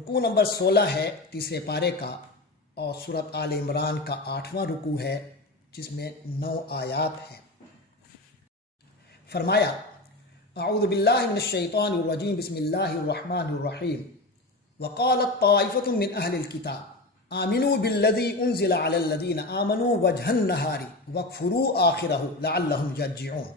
رکوع نمبر 16 ہے تیسرے پارے کا، اور سورۃ آل عمران کا 8واں رکوع ہے جس میں 9 آیات ہیں۔ فرمایا اعوذ باللہ من الشیطان الرجیم بسم اللہ الرحمن الرحیم وقالت طائفة من اہل الکتاب آمنوا بالذی انزل علی الذین آمنوا وجہ النہار واکفروا آخرہ لعلہم یرجعون۔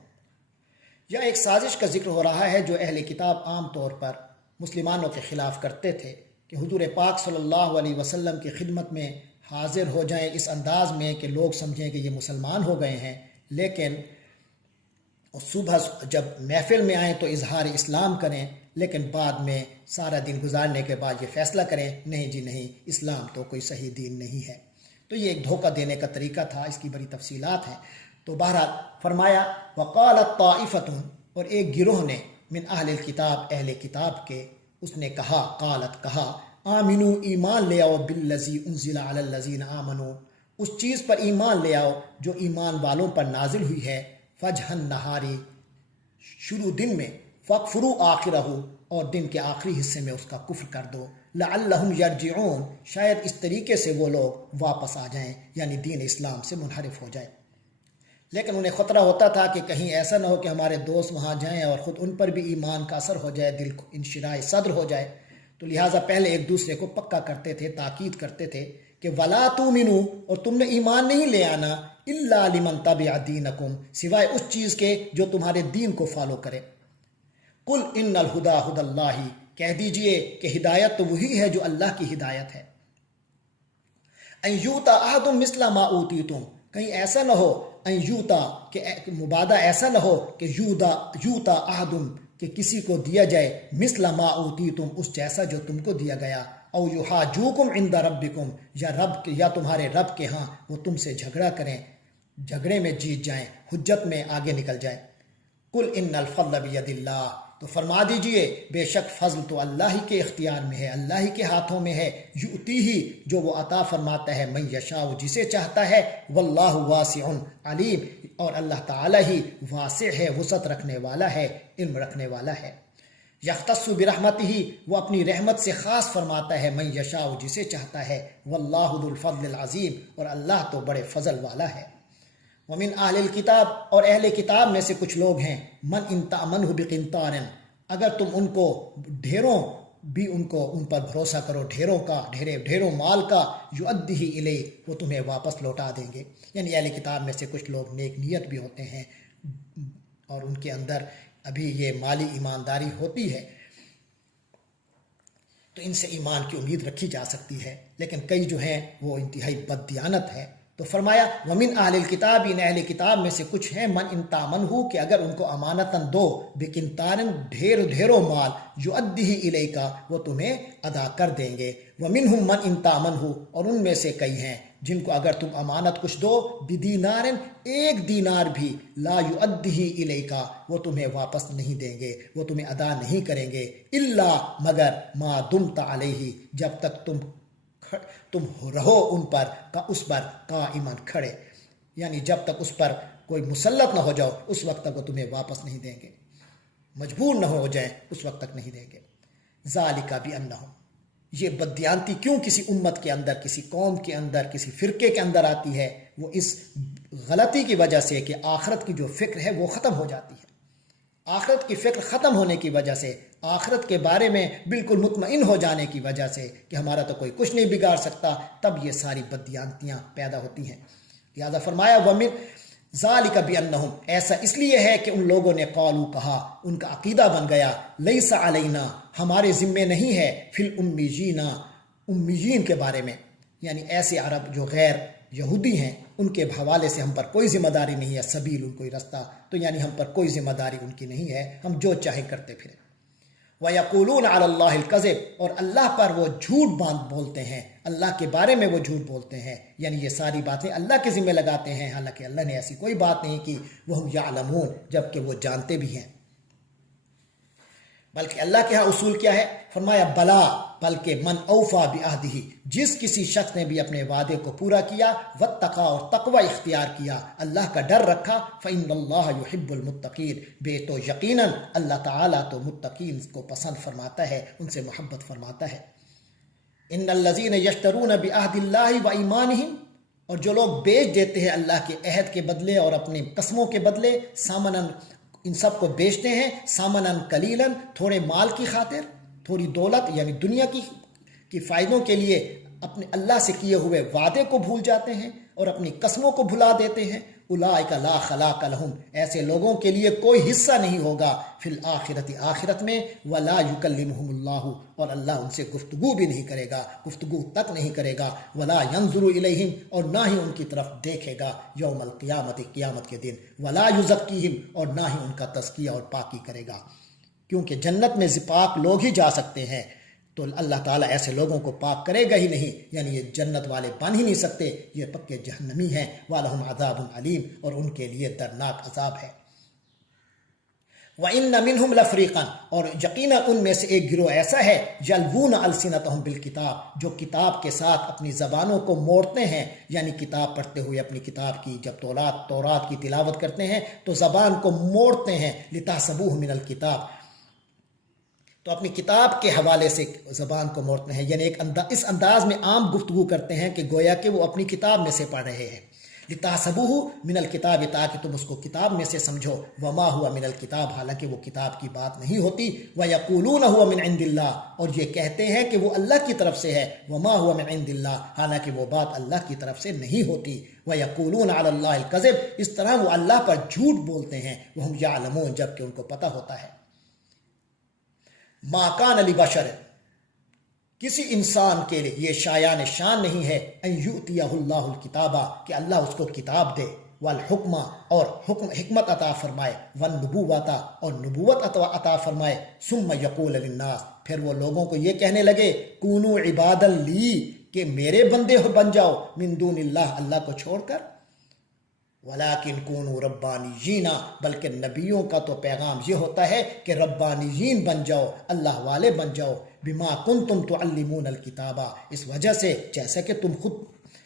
یہ ایک سازش کا ذکر ہو رہا ہے جو اہل کتاب عام طور پر مسلمانوں کے خلاف کرتے تھے کہ حضور پاک صلی اللہ علیہ وسلم کی خدمت میں حاضر ہو جائیں اس انداز میں کہ لوگ سمجھیں کہ یہ مسلمان ہو گئے ہیں، لیکن صبح جب محفل میں آئیں تو اظہار اسلام کریں، لیکن بعد میں سارا دن گزارنے کے بعد یہ فیصلہ کریں نہیں جی نہیں، اسلام تو کوئی صحیح دین نہیں ہے۔ تو یہ ایک دھوکہ دینے کا طریقہ تھا، اس کی بڑی تفصیلات ہیں۔ تو بہرحال فرمایا وقالت طائفۃ، اور ایک گروہ نے من اہل الکتاب اہل کتاب کے، اس نے کہا، قالت کہا، آمنو ایمان لے آؤ بالذی انزل علی الذین آمنو، اس چیز پر ایمان لے آؤ جو ایمان والوں پر نازل ہوئی ہے، فجہ النہاری شروع دن میں، فاکفروا آخرہ اور دن کے آخری حصے میں اس کا کفر کر دو، لعلہم یرجعون شاید اس طریقے سے وہ لوگ واپس آ جائیں، یعنی دین اسلام سے منحرف ہو جائے۔ لیکن انہیں خطرہ ہوتا تھا کہ کہیں ایسا نہ ہو کہ ہمارے دوست وہاں جائیں اور خود ان پر بھی ایمان کا اثر ہو جائے، دل کو انشراح صدر ہو جائے، تو لہٰذا پہلے ایک دوسرے کو پکا کرتے تھے، تاکید کرتے تھے کہ وَلَا تُؤْمِنُوا، اور تم نے ایمان نہیں لے آنا، إِلَّا لِمَنْ تَبِعَ دِينَكُمْ سوائے اس چیز کے جو تمہارے دین کو فالو کرے۔ قُلْ إِنَّ الْهُدَى هُدَى اللَّهِ، کہہ دیجئے کہ ہدایت تو وہی ہے جو اللہ کی ہدایت ہے۔ أَن يُؤْتَى أَحَدٌ مِثْلَ مَا أُوتِيتُمْ، کہیں ایسا نہ ہو ان یوتا کہ مبادہ ایسا نہ ہو کہ یوتا احدم کہ کسی کو دیا جائے مثل ما اوتیتم اس جیسا جو تم کو دیا گیا، او یحاجوکم عند ربکم یا تمہارے رب کے ہاں وہ تم سے جھگڑا کریں، جھگڑے میں جیت جائیں، حجت میں آگے نکل جائیں۔ قل ان الفضل بید اللہ، تو فرما دیجئے بے شک فضل تو اللہ ہی کے اختیار میں ہے، اللہ ہی کے ہاتھوں میں ہے، یؤتی ہی جو وہ عطا فرماتا ہے، من یشاء جسے چاہتا ہے، واللہ واسع علیم اور اللہ تعالی ہی واسع ہے، وسعت رکھنے والا ہے، علم رکھنے والا ہے۔ یختص برحمتہ، وہ اپنی رحمت سے خاص فرماتا ہے، من یشاء جسے چاہتا ہے، واللہ ذو الفضل العظیم اور اللہ تو بڑے فضل والا ہے۔ ومن اہل الکتاب، اور اہل کتاب میں سے کچھ لوگ ہیں، من ان تأمنہ بقنطار، اگر تم ان کو ڈھیروں بھی ان پر بھروسہ کرو، ڈھیروں مال کا، یؤدیہ الیہ وہ تمہیں واپس لوٹا دیں گے۔ یعنی اہل کتاب میں سے کچھ لوگ نیک نیت بھی ہوتے ہیں اور ان کے اندر ابھی یہ مالی ایمانداری ہوتی ہے، تو ان سے ایمان کی امید رکھی جا سکتی ہے، لیکن کئی جو ہیں وہ انتہائی بددیانت ہے۔ تو فرمایا ومن اہل الکتاب، ان اہل کتاب میں سے کچھ ہیں، من ان تامنہ کہ اگر ان کو امانتاً دو، بقنطارن ڈھیروں مال، یؤدیہ الیک وہ تمہیں ادا کر دیں گے۔ ومنہم من ان تامنہ، اور ان میں سے کئی ہیں جن کو اگر تم امانت کچھ دو، بدینارن ایک دینار بھی، لا یؤدیہ الیک وہ تمہیں واپس نہیں دیں گے، وہ تمہیں ادا نہیں کریں گے، الا مگر ما دمت علیہ جب تک تم رہو ان پر اس پر قائماً کھڑے، یعنی جب تک اس پر کوئی مسلط نہ ہو جاؤ اس وقت تک وہ تمہیں واپس نہیں دیں گے، مجبور نہ ہو جائیں اس وقت تک نہیں دیں گے۔ ذالک بانہم، یہ بددیانتی کیوں کسی امت کے اندر، کسی قوم کے اندر، کسی فرقے کے اندر آتی ہے؟ وہ اس غلطی کی وجہ سے کہ آخرت کی جو فکر ہے وہ ختم ہو جاتی ہے۔ آخرت کی فکر ختم ہونے کی وجہ سے، آخرت کے بارے میں بالکل مطمئن ہو جانے کی وجہ سے کہ ہمارا تو کوئی کچھ نہیں بگاڑ سکتا، تب یہ ساری بددیانتیاں پیدا ہوتی ہیں۔ لہذا فرمایا ومن ذالک بانہم، ایسا اس لیے ہے کہ ان لوگوں نے قالو کہا، ان کا عقیدہ بن گیا، لیس علینا ہمارے ذمے نہیں ہے، فی الامیین امیین کے بارے میں، یعنی ایسے عرب جو غیر یہودی ہیں ان کے حوالے سے ہم پر کوئی ذمہ داری نہیں ہے، سبیل ان کوئی رستہ، تو یعنی ہم پر کوئی ذمہ داری ان کی نہیں ہے، ہم جو چاہے کرتے پھریں۔ وَيَقُولُونَ عَلَى اللَّهِ الْكَذِبَ، اور اللہ پر وہ جھوٹ بولتے ہیں، اللہ کے بارے میں وہ جھوٹ بولتے ہیں، یعنی یہ ساری باتیں اللہ کے ذمہ لگاتے ہیں، حالانکہ اللہ نے ایسی کوئی بات نہیں کی، وَهُمْ يَعْلَمُونَ جبکہ وہ جانتے بھی ہیں۔ بلکہ اللہ کے ہاں اصول کیا ہے؟ فرمایا بلا، بلکہ من اوفا بعہدہ، جس کسی شخص نے بھی اپنے وعدے کو پورا کیا، واتقا اور تقوی اختیار کیا، اللہ کا ڈر رکھا، فإن اللہ یحب المتقین، بے تو یقیناً اللہ تعالیٰ تو متقین کو پسند فرماتا ہے، ان سے محبت فرماتا ہے۔ ان الذین یشترون بعہد اللہ و ایمانہم، اور جو لوگ بیچ دیتے ہیں اللہ کے عہد کے بدلے اور اپنے قسموں کے بدلے، سامنن، ان سب کو بیچتے ہیں، سامنن قلیلاً، تھوڑے مال کی خاطر، تھوڑی دولت یعنی دنیا کی فائدوں کے لیے اپنے اللہ سے کیے ہوئے وعدے کو بھول جاتے ہیں اور اپنی قسموں کو بھلا دیتے ہیں۔ اولئک لا خلاق لہم، ایسے لوگوں کے لیے کوئی حصہ نہیں ہوگا فی الآخرۃ، آخرت میں، ولا یکلمہم اللہ، اور اللہ ان سے گفتگو بھی نہیں کرے گا، گفتگو تک نہیں کرے گا، ولا ینظر الیہم، اور نہ ہی ان کی طرف دیکھے گا یوم القیامت، قیامت کے دن، ولا یزکیہم، اور نہ ہی ان کا تزکیہ اور پاکی کرے گا، کیونکہ جنت میں پاک لوگ ہی جا سکتے ہیں، تو اللہ تعالیٰ ایسے لوگوں کو پاک کرے گا ہی نہیں، یعنی یہ جنت والے بن ہی نہیں سکتے، یہ پکے جہنمی ہیں، وَلَهُمْ عَذَابٌ عَلِيمٌ، اور ان کے لیے دردناک عذاب ہے۔ وَإِنَّ مِنْهُمْ لَفَرِيقًا، اور یقیناً ان میں سے ایک گروہ ایسا ہے، يَلْوُونَ أَلْسِنَتَهُمْ بِالْكِتَابِ، جو کتاب کے ساتھ اپنی زبانوں کو موڑتے ہیں، یعنی کتاب پڑھتے ہوئے اپنی کتاب کی جب تورات کی تلاوت کرتے ہیں تو زبان کو موڑتے ہیں، لِتَحْسَبُوهُ مِنَ الْكِتَابِ، تو اپنی کتاب کے حوالے سے زبان کو موڑتے ہیں، یعنی اس انداز میں عام گفتگو کرتے ہیں کہ گویا کہ وہ اپنی کتاب میں سے پڑھ رہے ہیں۔ لِتَحْسَبُوهُ مِنَ الْكِتَابِ، تاکہ تم اس کو کتاب میں سے سمجھو، وَمَا هُوَ مِنَ الْكِتَابِ، حالانکہ وہ کتاب کی بات نہیں ہوتی، وَيَقُولُونَ هُوَ مِنْ عِنْدِ اللَّهِ، اور یہ کہتے ہیں کہ وہ اللہ کی طرف سے ہے، وَمَا هُوَ مِنْ عِنْدِ اللَّهِ، حالانکہ وہ بات اللہ کی طرف سے نہیں ہوتی، وَيَقُولُونَ عَلَى اللَّهِ الْكَذِبَ، اس طرح وہ اللہ پر جھوٹ بولتے ہیں، وَهُمْ يَعْلَمُونَ، جبکہ ان کو پتہ ہوتا ہے۔ ما کان لبشر، کسی انسان کے لیے یہ شایان شان نہیں ہے، ان یؤتیہ اللہ الکتابہ، کہ اللہ اس کو کتاب دے، والحکمہ، اور حکمت عطا فرمائے، والنبوۃ، اور نبوت عطا فرمائے، ثم یقول للناس، پھر وہ لوگوں کو یہ کہنے لگے، کونوا عبادا لی، کہ میرے بندے بن جاؤ، من دون اللہ، اللہ کو چھوڑ کر، ولیکن کونوا ربانیین، بلکہ نبیوں کا تو پیغام یہ ہوتا ہے کہ ربانیین بن جاؤ، اللہ والے بن جاؤ، بما کنتم تعلمون الکتاب، اس وجہ سے جیسا کہ تم خود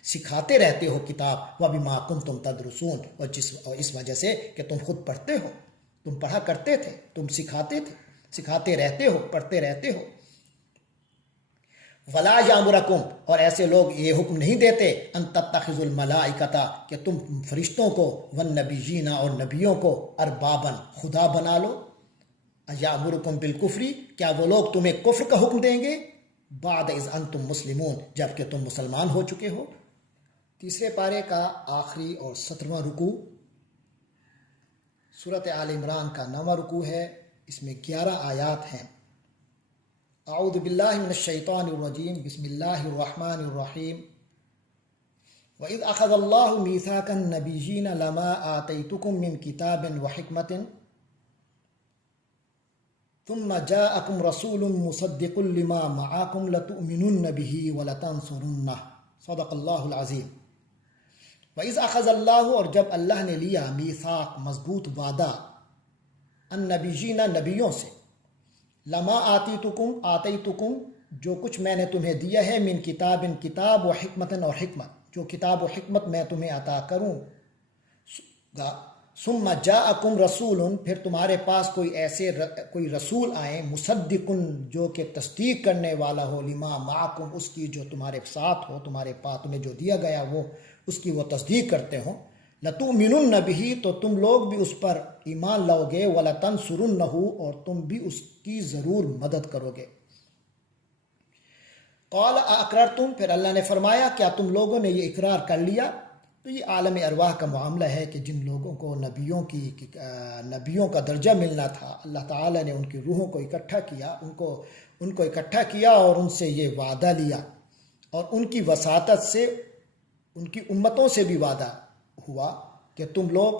سکھاتے رہتے ہو کتاب، وبما کنتم تدرسون، اور اس وجہ سے کہ تم خود پڑھتے ہو، تم پڑھا کرتے تھے، تم سکھاتے رہتے ہو، پڑھتے رہتے ہو۔ ولا یامرکم، اور ایسے لوگ یہ حکم نہیں دیتے، ان تتخذوا الملائکۃ، کہ تم فرشتوں کو، والنبیین، اور نبیوں کو، اربابا، خدا بنا لو، یامرکم بالکفر، کیا وہ لوگ تمہیں کفر کا حکم دیں گے، بعد اذ انتم مسلمون، جبکہ تم مسلمان ہو چکے ہو۔ تیسرے پارے کا آخری اور 17واں رکوع سورۃ آل عمران کا 9واں رکوع ہے، اس میں 11 آیات ہیں۔ اعوذ باللہ من الشیطان الرجیم، بسم اللہ الرحمن الرحیم۔ وَإِذْ أَخَذَ اللَّهُ مِيثَاقَ النَّبِيِّينَ لَمَا آتَيْتُكُم مِّن كِتَابٍ وَحِكْمَةٍ ثُمَّ جَاءَكُمْ رَسُولٌ مُصَدِّقٌ لِّمَا مَعَكُمْ لَتُؤْمِنُنَّ بِهِ وَلَتَنصُرُنَّهُ، صدق اللہ العظیم۔ وَإِذْ أَخَذَ اللَّهُ، اور جب اللہ نے لیا، میثاق، مضبوط وعدہ، النبیین، نبیوں سے، لما آتیتکم، جو کچھ میں نے تمہیں دیا ہے، من کتاب، کتاب، و حکمت، اور حکمت، جو کتاب و حکمت میں تمہیں عطا کروں گا، ثم جاءکم رسول، پھر تمہارے پاس کوئی رسول آئیں، مصدق، جو کہ تصدیق کرنے والا ہو، لما معکم، اس کی جو تمہارے ساتھ ہو، تمہارے پاس تمہیں جو دیا گیا وہ اس کی وہ تصدیق کرتے ہوں، لتؤمنن بہ، تو تم لوگ بھی اس پر ایمان لاؤ گے، ولتنصرنہ، اور تم بھی اس کی ضرور مدد کرو گے۔ قال اقررتم، پھر اللہ نے فرمایا کیا تم لوگوں نے یہ اقرار کر لیا؟ تو یہ عالم ارواح کا معاملہ ہے کہ جن لوگوں کو نبیوں کا درجہ ملنا تھا، اللہ تعالیٰ نے ان کی روحوں کو اکٹھا کیا، ان کو اکٹھا کیا اور ان سے یہ وعدہ لیا، اور ان کی وساطت سے ان کی امتوں سے بھی وعدہ ہوا کہ تم لوگ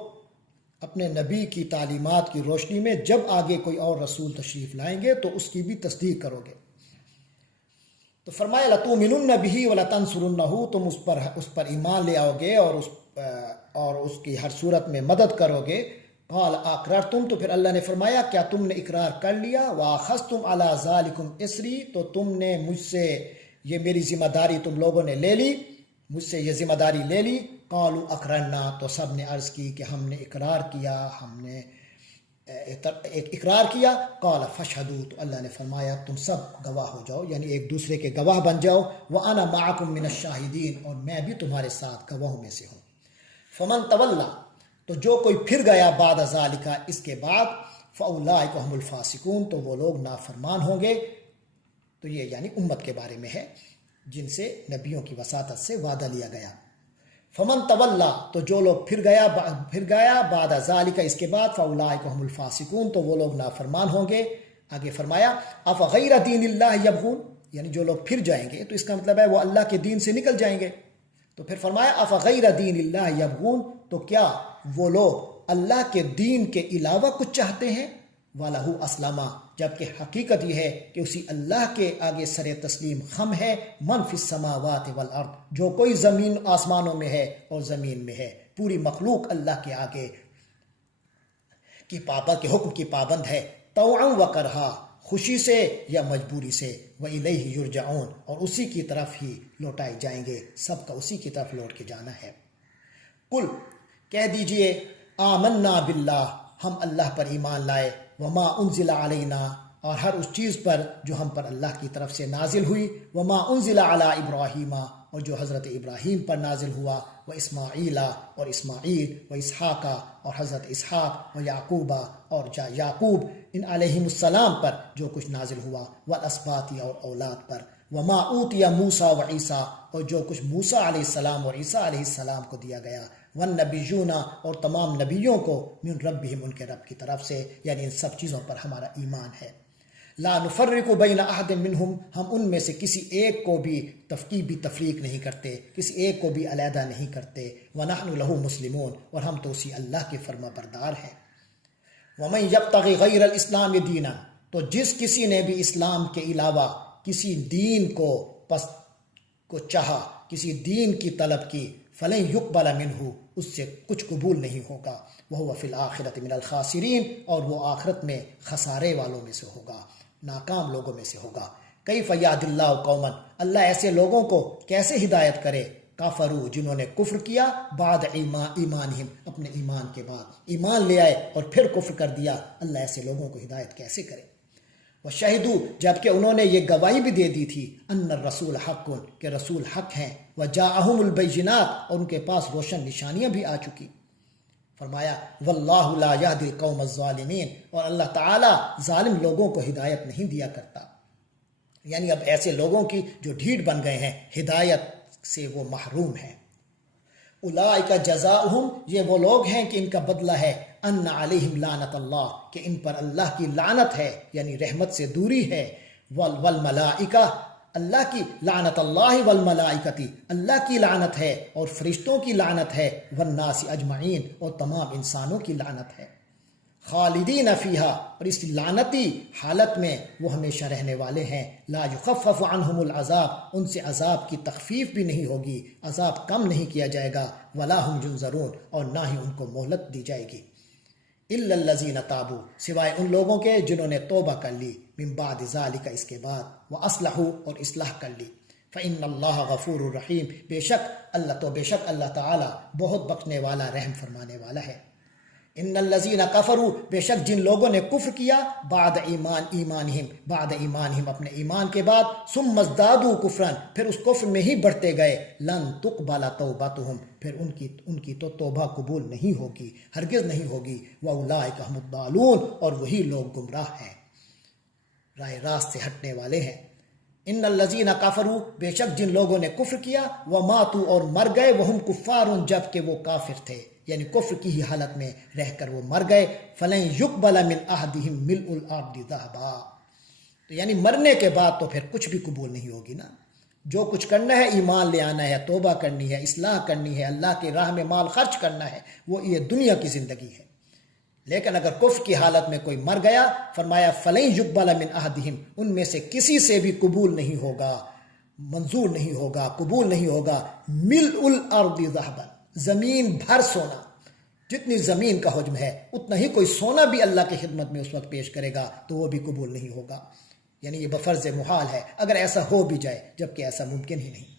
اپنے نبی کی تعلیمات کی روشنی میں جب آگے کوئی اور رسول تشریف لائیں گے تو اس کی بھی تصدیق کرو گے۔ تو فرمایا لَتُؤْمِنُنَّ بِهِ وَلَتَنصُرُنَّهُ، تم اس پر ایمان لے آؤ گے اور اس کی ہر صورت میں مدد کرو گے۔ قال اقررتم، تو پھر اللہ نے فرمایا کیا تم نے اقرار کر لیا؟ وَأَخَذْتُمْ عَلَى ذَلِكُمْ إِصْرِي، تو تم نے مجھ سے یہ میری ذمہ داری تم لوگوں نے لے لی، مجھ سے یہ ذمہ داری لے لی۔ قالوا اقررنا، تو سب نے عرض کی کہ ہم نے اقرار کیا، ہم نے ایک اقرار کیا، قال فاشهدوا، تو اللہ نے فرمایا تم سب گواہ ہو جاؤ، یعنی ایک دوسرے کے گواہ بن جاؤ، وانا معکم من الشاہدین، اور میں بھی تمہارے ساتھ گواہوں میں سے ہوں۔ فمن تولا، تو جو کوئی پھر گیا بعد ذالک، اس کے بعد، فاولئک هم الفاسقون، تو وہ لوگ نافرمان ہوں گے۔ تو یہ یعنی امت کے بارے میں ہے جن سے نبیوں کی وساطت سے وعدہ لیا گیا۔ فمن تولا، تو جو لوگ پھر گیا بعد ذالک، اس کے بعد، فاولئک هم الفاسقون، تو وہ لوگ نافرمان ہوں گے۔ آگے فرمایا افغیر دین اللہ یبغون، یعنی جو لوگ پھر جائیں گے تو اس کا مطلب ہے وہ اللہ کے دین سے نکل جائیں گے۔ تو پھر فرمایا افغیر دین اللہ یبغون، تو کیا وہ لوگ اللہ کے دین کے علاوہ کچھ چاہتے ہیں؟ وَلَهُ أَسْلَمَ، جبکہ حقیقت یہ ہے کہ اسی اللہ کے آگے سر تسلیم خم ہے، من فی السماوات والارض، جو کوئی زمین آسمانوں میں ہے اور زمین میں ہے، پوری مخلوق اللہ کے آگے کے حکم کی پابند ہے، طوعا و کرہا، خوشی سے یا مجبوری سے، وَإِلَيْهِ يُرْجَعُونَ، اور اسی کی طرف ہی لوٹائے جائیں گے، سب کا اسی کی طرف لوٹ کے جانا ہے۔ قل، کہہ دیجئے، آمنا باللہ، ہم اللہ پر ایمان لائے، وما انزل علینا، اور ہر اس چیز پر جو ہم پر اللہ کی طرف سے نازل ہوئی، وما انزل علی ابراہیم، اور جو حضرت ابراہیم پر نازل ہوا، و اسماعیل، اور اسماعیل، و اسحاق، اور حضرت اسحاق، و یعقوب، اور یعقوب، ان علیہم السلام پر جو کچھ نازل ہوا، والاسباط، اور اولاد پر، وما اوتی موسیٰ و عیسیٰ، اور جو کچھ موسیٰ علیہ السلام اور عیسیٰ علیہ السلام کو دیا گیا، والنبیون، اور تمام نبیوں کو، من ربہم، ان کے رب کی طرف سے، یعنی ان سب چیزوں پر ہمارا ایمان ہے۔ لا نفرق بین احد منہم، ہم ان میں سے کسی ایک کو بھی تفریق نہیں کرتے، کسی ایک کو بھی علیحدہ نہیں کرتے، ونحن لہ مسلمون، اور ہم تو اسی اللہ کے فرما بردار ہیں۔ ومن یبتغی غیر الاسلام دینا، تو جس کسی نے بھی اسلام کے علاوہ کسی دین کو چاہا، کسی دین کی طلب کی، فلن یقبل منہ، اس سے کچھ قبول نہیں ہوگا، وہو فی الآخرۃ من الخاسرین، اور وہ آخرت میں خسارے والوں میں سے ہوگا، ناکام لوگوں میں سے ہوگا۔ کیف یہدی اللہ قوما، اللہ ایسے لوگوں کو کیسے ہدایت کرے، کافروا، جنہوں نے کفر کیا، بعد ایمانہم، اپنے ایمان کے بعد ایمان لے آئے اور پھر کفر کر دیا، اللہ ایسے لوگوں کو ہدایت کیسے کرے۔ وشہدوا، جبکہ انہوں نے یہ گواہی بھی دے دی تھی، ان الرسول حق، کہ رسول حق ہیں، وجاءہم البینات، اور ان کے پاس روشن نشانیاں بھی آ چکی۔ فرمایا واللہ لا یہدی القوم الظالمین، اور اللہ تعالی ظالم لوگوں کو ہدایت نہیں دیا کرتا، یعنی اب ایسے لوگوں کی جو ڈھیٹ بن گئے ہیں، ہدایت سے وہ محروم ہیں۔ اولئک جزاؤہم، یہ وہ لوگ ہیں کہ ان کا بدلہ ہے، ان علیہم لعنت اللہ، کہ ان پر اللہ کی لعنت ہے، یعنی رحمت سے دوری ہے، والملائکہ، اللہ کی لعنت اللہ، والملائکتی، اللہ کی لعنت ہے اور فرشتوں کی لعنت ہے، والناس اجمعین، اور تمام انسانوں کی لعنت ہے، خالدین فیہا، اور اس لعنتی حالت میں وہ ہمیشہ رہنے والے ہیں، لا یخفف عنہم العذاب، ان سے عذاب کی تخفیف بھی نہیں ہوگی، عذاب کم نہیں کیا جائے گا، ولا ہم ینظرون، اور نہ ہی ان کو مہلت دی جائے گی، الا الذین تابوا، سوائے ان لوگوں کے جنہوں نے توبہ کر لی، من بعد ذالک، اس کے بعد، واصلحوا، اور اصلاح کر لی، فإن اللہ غفور الرحیم، بے شک اللہ تعالی بہت بخشنے والا، رحم فرمانے والا ہے۔ ان الذین کفروا، بے شک جن لوگوں نے کفر کیا، بعد ایمانہم، اپنے ایمان کے بعد، ثم ازدادوا کفرا، پھر اس کفر میں ہی بڑھتے گئے، لن تقبل توبتہم، پھر ان کی تو توبہ قبول نہیں ہوگی، ہرگز نہیں ہوگی، واولئک هم الضالون، اور وہی لوگ گمراہ ہیں، راہ راست سے ہٹنے والے ہیں۔ ان الذین کفروا، بے شک جن لوگوں نے کفر کیا، وماتوا، اور مر گئے، وہم کفار، جب کہ وہ کافر تھے، یعنی کفر کی ہی حالت میں رہ کر وہ مر گئے، فلن یقبل من احدہم ملء الارض ذہبا، تو یعنی مرنے کے بعد تو پھر کچھ بھی قبول نہیں ہوگی نا، جو کچھ کرنا ہے، ایمان لے آنا ہے، توبہ کرنی ہے، اصلاح کرنی ہے، اللہ کی راہ میں مال خرچ کرنا ہے، وہ یہ دنیا کی زندگی ہے۔ لیکن اگر کفر کی حالت میں کوئی مر گیا، فرمایا فلن یقبل من احدہم، ان میں سے کسی سے بھی قبول نہیں ہوگا، منظور نہیں ہوگا، قبول نہیں ہوگا، ملء الارض ذہبا، زمین بھر سونا، جتنی زمین کا حجم ہے اتنا ہی کوئی سونا بھی اللہ کی خدمت میں اس وقت پیش کرے گا تو وہ بھی قبول نہیں ہوگا، یعنی یہ بفرض محال ہے اگر ایسا ہو بھی جائے، جبکہ ایسا ممکن ہی نہیں۔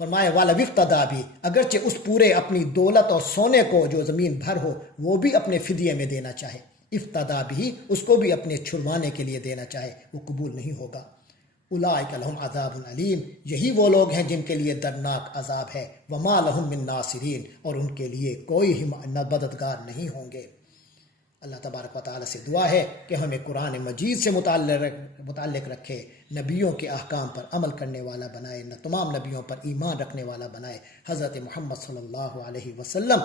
فرمایا والا وفتدا بھی، اگرچہ اس پورے اپنی دولت اور سونے کو جو زمین بھر ہو وہ بھی اپنے فدیے میں دینا چاہے، افتدا بھی اس کو بھی اپنے چھڑوانے کے لیے دینا چاہے وہ قبول نہیں ہوگا۔ اولئک لہم عذاب علیم، یہی وہ لوگ ہیں جن کے لیے دردناک عذاب ہے، وما لہم من ناصرین، اور ان کے لیے کوئی مددگار نہیں ہوں گے۔ اللہ تبارک و تعالیٰ سے دعا ہے کہ ہمیں قرآن مجید سے متعلق رکھے، نبیوں کے احکام پر عمل کرنے والا بنائے، تمام نبیوں پر ایمان رکھنے والا بنائے، حضرت محمد صلی اللہ علیہ وسلم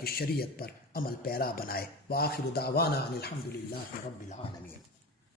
کی شریعت پر عمل پیرا بنائے۔ وآخر دعوانا ان الحمد للہ رب العالمین۔